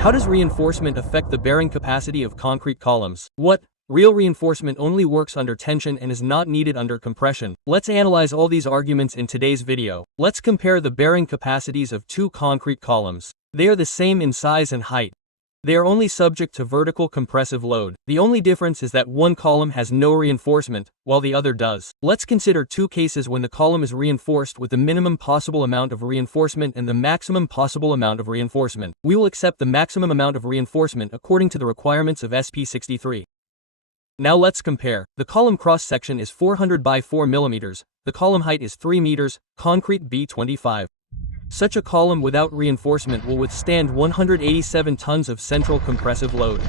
How does reinforcement affect the bearing capacity of concrete columns? What? Real reinforcement only works under tension and is not needed under compression. Let's analyze all these arguments in today's video. Let's compare the bearing capacities of two concrete columns. They are the same in size and height. They are only subject to vertical compressive load. The only difference is that one column has no reinforcement, while the other does. Let's consider two cases when the column is reinforced with the minimum possible amount of reinforcement and the maximum possible amount of reinforcement. We will accept the maximum amount of reinforcement according to the requirements of SP 63. Now let's compare. The column cross-section is 400 by 4 mm, the column height is 3 meters, concrete B25. Such a column without reinforcement will withstand 187 tons of central compressive load.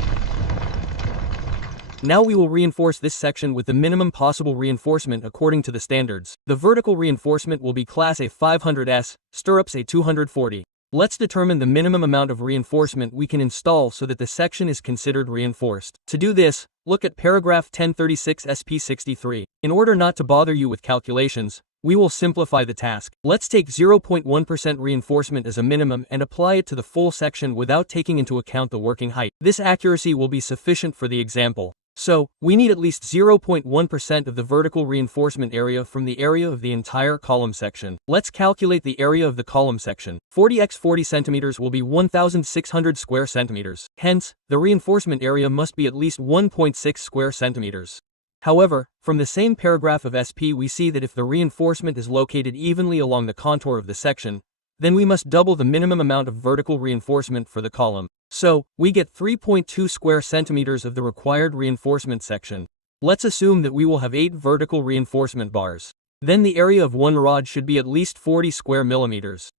Now we will reinforce this section with the minimum possible reinforcement according to the standards. The vertical reinforcement will be Class A 500S, stirrups A 240. Let's determine the minimum amount of reinforcement we can install so that the section is considered reinforced. To do this, look at paragraph 1036 SP 63. In order not to bother you with calculations, we will simplify the task. Let's take 0.1% reinforcement as a minimum and apply it to the full section without taking into account the working height. This accuracy will be sufficient for the example. So, we need at least 0.1% of the vertical reinforcement area from the area of the entire column section. Let's calculate the area of the column section. 40 x 40 centimeters will be 1,600 square centimeters. Hence, the reinforcement area must be at least 1.6 square centimeters. However, from the same paragraph of SP we see that if the reinforcement is located evenly along the contour of the section, then we must double the minimum amount of vertical reinforcement for the column. So, we get 3.2 square centimeters of the required reinforcement section. Let's assume that we will have 8 vertical reinforcement bars. Then the area of one rod should be at least 40 square millimeters.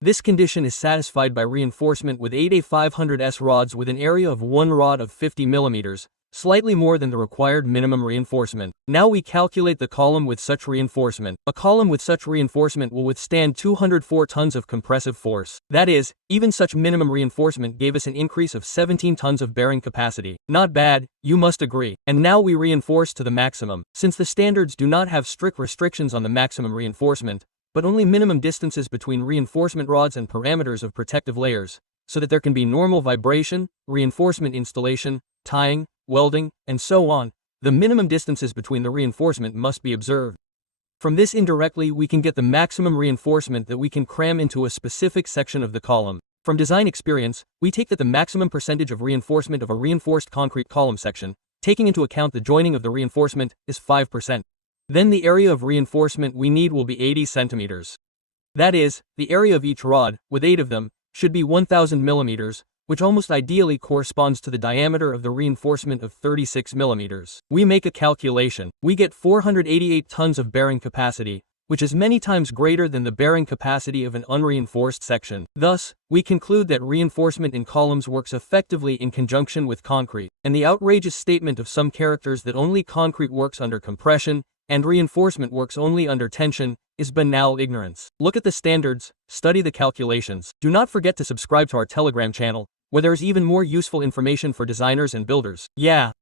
This condition is satisfied by reinforcement with 8 A500S rods with an area of one rod of 50 millimeters, slightly more than the required minimum reinforcement. Now we calculate the column with such reinforcement. A column with such reinforcement will withstand 204 tons of compressive force. That is, even such minimum reinforcement gave us an increase of 17 tons of bearing capacity. Not bad, you must agree. And now we reinforce to the maximum. Since the standards do not have strict restrictions on the maximum reinforcement, but only minimum distances between reinforcement rods and parameters of protective layers, so that there can be normal vibration, reinforcement installation, tying, welding, and so on, the minimum distances between the reinforcement must be observed. From this indirectly we can get the maximum reinforcement that we can cram into a specific section of the column. From design experience, we take that the maximum percentage of reinforcement of a reinforced concrete column section, taking into account the joining of the reinforcement, is 5%. Then the area of reinforcement we need will be 80 centimeters. That is, the area of each rod, with 8 of them, should be 1,000 millimeters, which almost ideally corresponds to the diameter of the reinforcement of 36 millimeters. We make a calculation. We get 488 tons of bearing capacity, which is many times greater than the bearing capacity of an unreinforced section. Thus, we conclude that reinforcement in columns works effectively in conjunction with concrete, and the outrageous statement of some characters that only concrete works under compression, and reinforcement works only under tension, is banal ignorance. Look at the standards, study the calculations. Do not forget to subscribe to our Telegram channel, where there is even more useful information for designers and builders. Yeah.